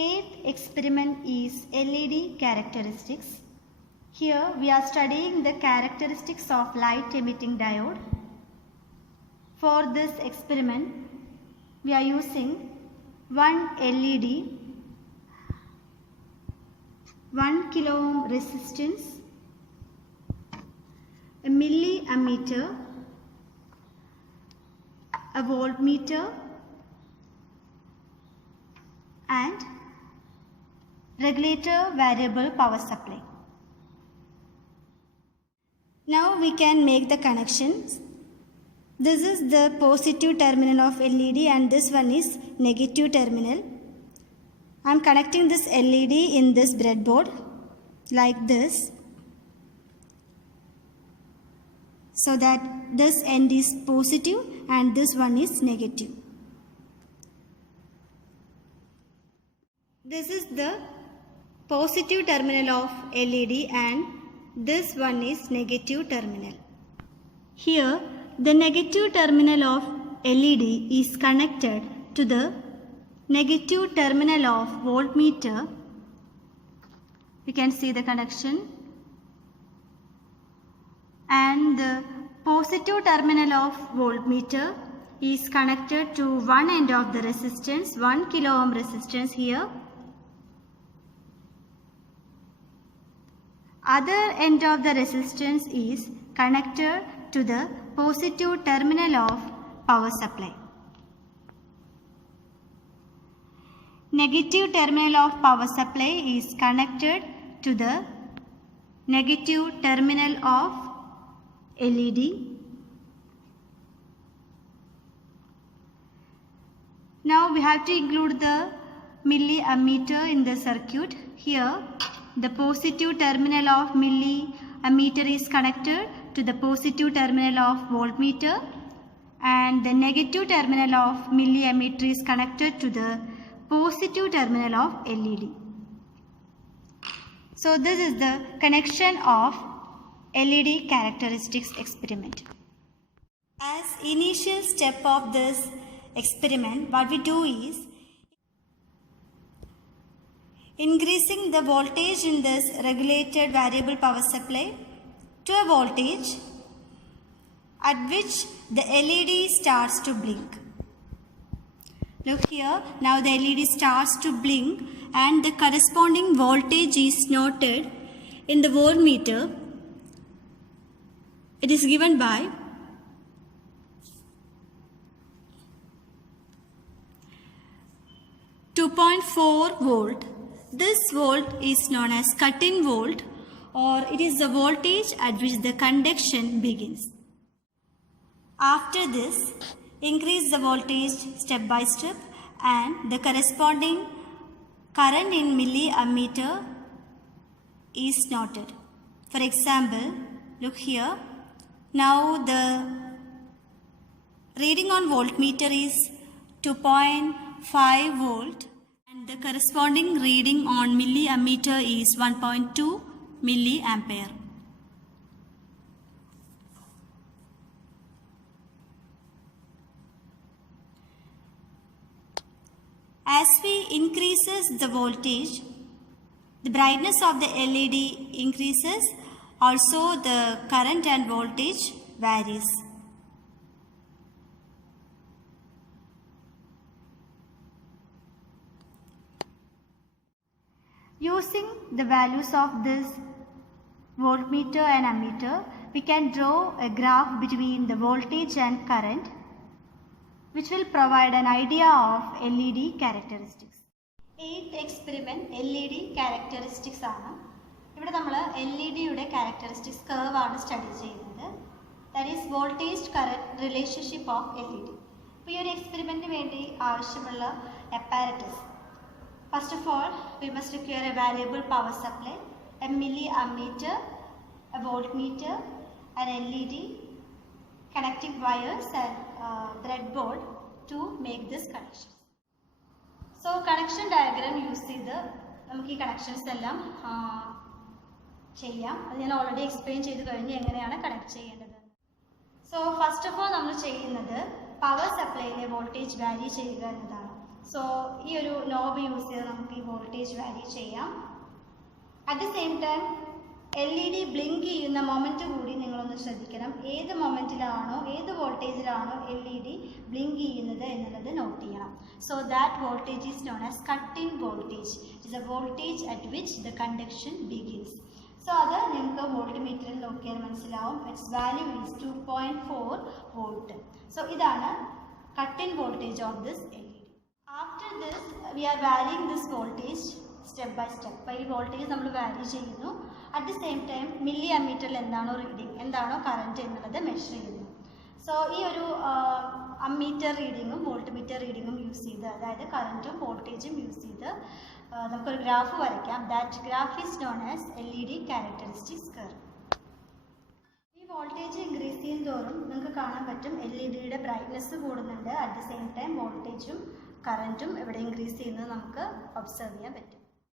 Eighth experiment is LED characteristics. Here we are studying the characteristics of light emitting diode. For this experiment we are using one LED, 1 kilo ohm resistance, a milliammeter, a voltmeter and regulator variable power supply. Now we can make the connections. This is the positive terminal of LED and this one is negative terminal. I am connecting this LED in this breadboard like this, so that this end is positive and this one is negative. This is the positive terminal of LED and this one is negative terminal. Here the negative terminal of LED is connected to the negative terminal of voltmeter. We can see the connection. And the positive terminal of voltmeter is connected to one end of the resistance, 1 kilo ohm resistance here. Other end of the resistance is connected to the positive terminal of power supply. Negative terminal of power supply is connected to the negative terminal of LED. Now we have to include the milliammeter in the circuit. Here the positive terminal of milliammeter is connected to the positive terminal of voltmeter and the negative terminal of milliammeter is connected to the positive terminal of LED. So this is the connection of LED characteristics experiment. As initial step of this experiment, what we do is increasing the voltage in this regulated variable power supply to a voltage at which the LED starts to blink. Look here, now the LED starts to blink and the corresponding voltage is noted in the voltmeter. It is given by .4 volt. This volt is known as cut-in volt, or it is the voltage at which the conduction begins. After this, increase the voltage step by step and the corresponding current in milliammeter is noted. For example, look here. Now the reading on voltmeter is 2.5 volt and the corresponding reading on milliammeter is 1.2 milliampere. As we increases the voltage, the brightness of the LED increases, also the current and voltage varies. Using the values of this voltmeter and ammeter, we can draw a graph between the voltage and current, which will provide an idea of LED characteristics. Eighth experiment LED characteristics ആണ്. ഇവിടെ നമ്മൾ LEDയുടെ characteristics curve ആണ് study ചെയ്യുന്നത്. That is voltage current relationship of LED. അപ്പോൾ ഈ ഒരു എക്സ്പെരിമെന്റിന് വേണ്ടി ആവശ്യമുള്ള apparatus. First of all, we must require a variable power supply, a milliammeter, a voltmeter, an LED, connecting wires and breadboard to make this connection. So connection diagram use ചെയ്ത് നമുക്ക് ഈ connections എല്ലാം ചെയ്യാം. അത് ഞാൻ already explain ചെയ്തു കഴിഞ്ഞു എങ്ങനെയാണ് connect ചെയ്യേണ്ടത്. So first of all നമ്മൾ ചെയ്യുന്നത് power supply ലെ voltage vary ചെയ്യുക എന്നതാണ്. സോ ഈ ഒരു നോബ് യൂസ് ചെയ്ത് നമുക്ക് ഈ വോൾട്ടേജ് വാരി ചെയ്യാം. At the same time LED blink ചെയ്യുന്ന മൊമെൻറ്റ് കൂടി നിങ്ങളൊന്ന് ശ്രദ്ധിക്കണം. ഏത് മൊമെൻറ്റിലാണോ ഏത് വോൾട്ടേജിലാണോ LED ബ്ലിങ്ക് ചെയ്യുന്നത് എന്നുള്ളത് നോട്ട് ചെയ്യണം. So that voltage is known as cut in voltage. It is a voltage at which the conduction begins. So അത് നിങ്ങൾക്ക് വോൾട്ട് മീറ്ററിൽ നോക്കിയാൽ മനസ്സിലാവും. Its value is 2.4 volt. So ഇതാണ് cut in voltage of this LED. After this we are varying this voltage step by step. അപ്പോൾ ഈ voltage നമ്മൾ vary ചെയ്യുന്നു. At the same time milli അമ്മീറ്ററിൽ എന്താണോ റീഡിങ്, എന്താണോ കറൻറ്റ് എന്നുള്ളത് മെഷർ ചെയ്യുന്നു. സോ ഈ ഒരു അമ്മീറ്റർ റീഡിങ്ങും വോൾട്ട് മീറ്റർ റീഡിങ്ങും യൂസ് ചെയ്ത്, അതായത് കറൻറ്റും വോൾട്ടേജും യൂസ് ചെയ്ത് നമുക്കൊരു ഗ്രാഫ് വരയ്ക്കാം. That graph is known as LED characteristics curve. ഈ വോൾട്ടേജ് ഇൻക്രീസ് ചെയ്യും തോറും നിങ്ങൾക്ക് കാണാൻ പറ്റും LEDയുടെ ബ്രൈറ്റ്നെസ് കൂടുന്നുണ്ട്. അറ്റ് ദി സെയിം ടൈം വോൾട്ടേജും കറൻറ്റും ഇവിടെ ഇൻക്രീസ് ചെയ്യുന്നത് നമുക്ക് ഒബ്സർവ് ചെയ്യാൻ പറ്റും.